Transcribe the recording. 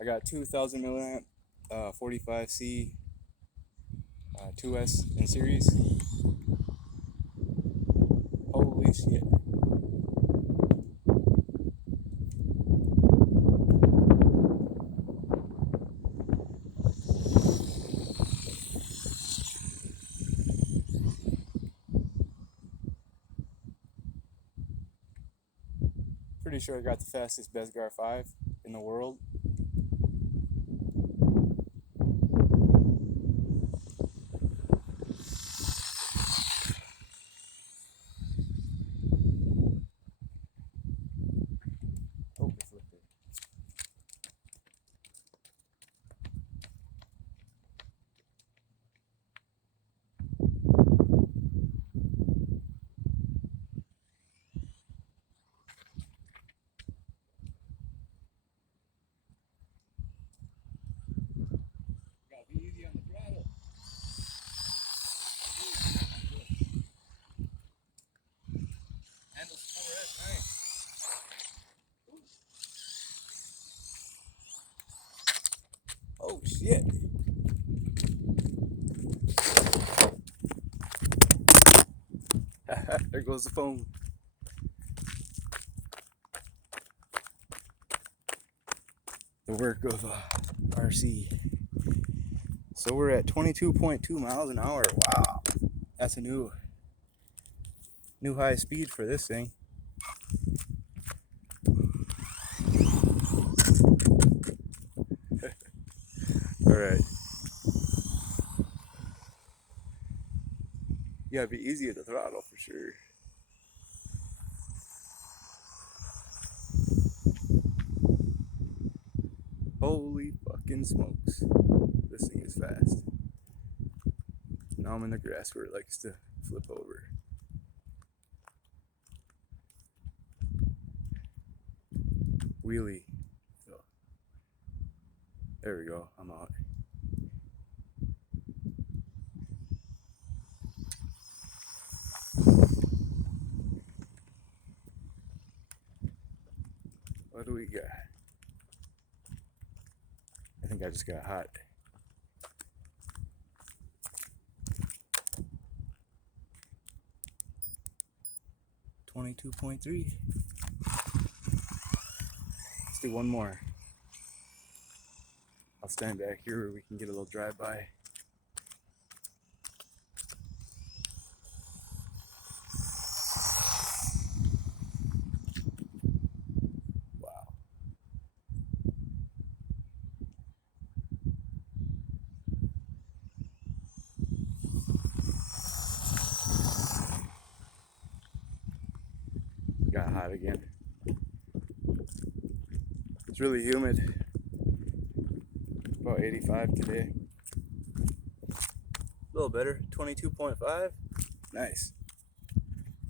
I got 2,000 milliamp 45C 2S in series. Holy shit. Pretty sure I got the fastest Bezgar 5 in the world. Oh, it's lifted. Gotta be easy on the throttle. Handles 4S, nice. Oh shit. There goes the phone. The work of RC. So we're at 22.2 miles an hour. Wow. That's a new high speed for this thing. All right. You gotta be easy at the throttle for sure. Holy fucking smokes. This thing is fast. Now I'm in the grass where it likes to flip over. Wheelie. So, there we go. I'm out. What do we got? I think I just got hot. .3. Let's do one more. I'll stand back here where we can get a little drive-by. Wow. Got hot again. It's really humid. About 85 today. A little better, 22.5. Nice.